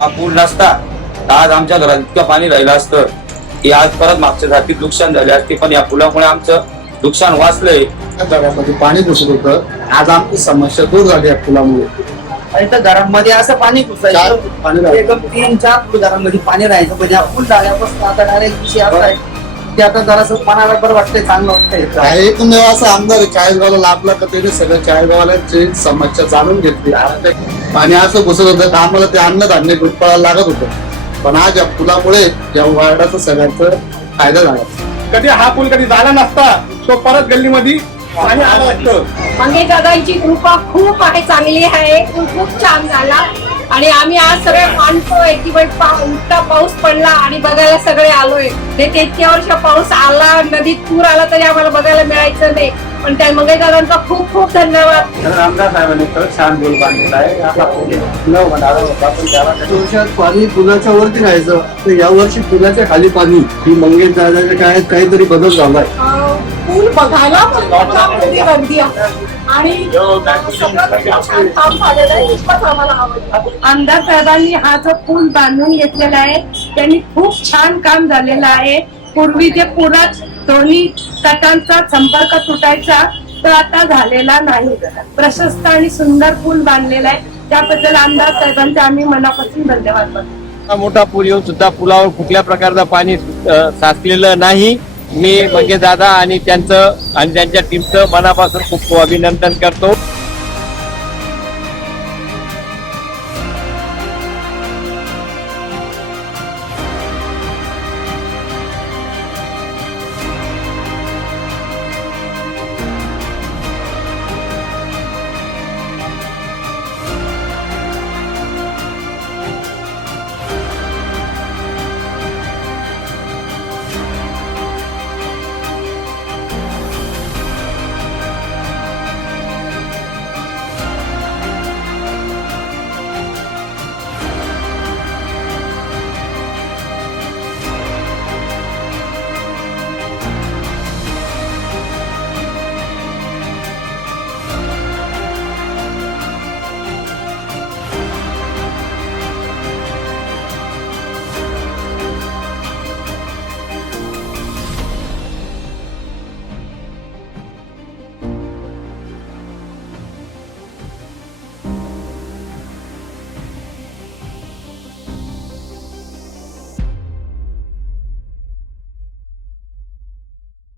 हा पूल नसता तर आज आमच्या घरात इतकं पाणी राहिलं असतं की आज परत मागच्या सारखी नुकसान झाले असते पण या पुलामुळे आमचं नुकसान वाचलंय. घरामध्ये पाणी घुसत होतं आज आमची समस्या दूर झाली या पुलामुळे. आणि त्या घरामध्ये असं पाणी घुसायचं. पाणी. एकदम तीन चार घरामध्ये पाणी राहायचं म्हणजे हा फुल झाल्यापासून आता डायरेक्ट विषय असा आहे. की आता जरासं मनाला बरं वाटतंय चांगलं वाटतंय. काही एकूण असा आमदार चाळीसगावला लाभला का त्याने सगळ्या चाळीसगावाल्यांची समस्या जाणून घेतली. पाणी असं घुसत होतं तर आम्हाला ते अन्नधान्य घेऊन पळायला लागत होतं. पण आज या पुलामुळे या वार्डाचा सगळ्यांचा फायदा झाला. कधी हा पूल कधी झाला नसता तो परत गल्लीमध्ये पाणी आलं असतं. मंगे दादांची कृपा खूप आहे चांगली आहे. खूप छान झाला. आणि आम्ही आज सगळे मानतोय की बाई पा- इतका पाऊस पडला आणि बघायला सगळे आलोय. ते ते इतक्या वर्ष पाऊस आला नदीत पूर आला तरी आम्हाला बघायला मिळायचं नाही. पण त्या मंगे दादांचा खूप खूप धन्यवाद. आमदार साहेबांनी खरंच छान पूल बांधलेला आहे पण त्याला वर्षात पाणी पुलाच्या वरती राहायचं तर या वर्षी पुलाच्या खाली पाणी ही मंगेश दादाच्या काळात काहीतरी बदल झालाय. पूल बघायला पण लोकांना गर्दी. गर्दी आहे. आणि सगळं छान काम झालेलं आहे इतकंच आम्हाला आवडलं. आमदार साहेबांनी हा जो पूल बांधून घेतलेला आहे त्यांनी खूप छान काम झालेलं आहे. पूर्वी जे पुरात दोन्ही तटांचा संपर्क तुटायचा तो आता झालेला नाही. प्रशस्त आणि सुंदर पूल बांधलेला आहे. त्याबद्दल आमदार साहेबांचे आम्ही मनापासून धन्यवाद मानतो. हा मोठा पूल येऊन सुद्धा पुलावर कुठल्या प्रकारचं पाणी साचलेलं नाही. मी मंगेश दादा आणि त्यांचं आणि त्यांच्या टीमचं मनापासून खूप अभिनंदन करतो.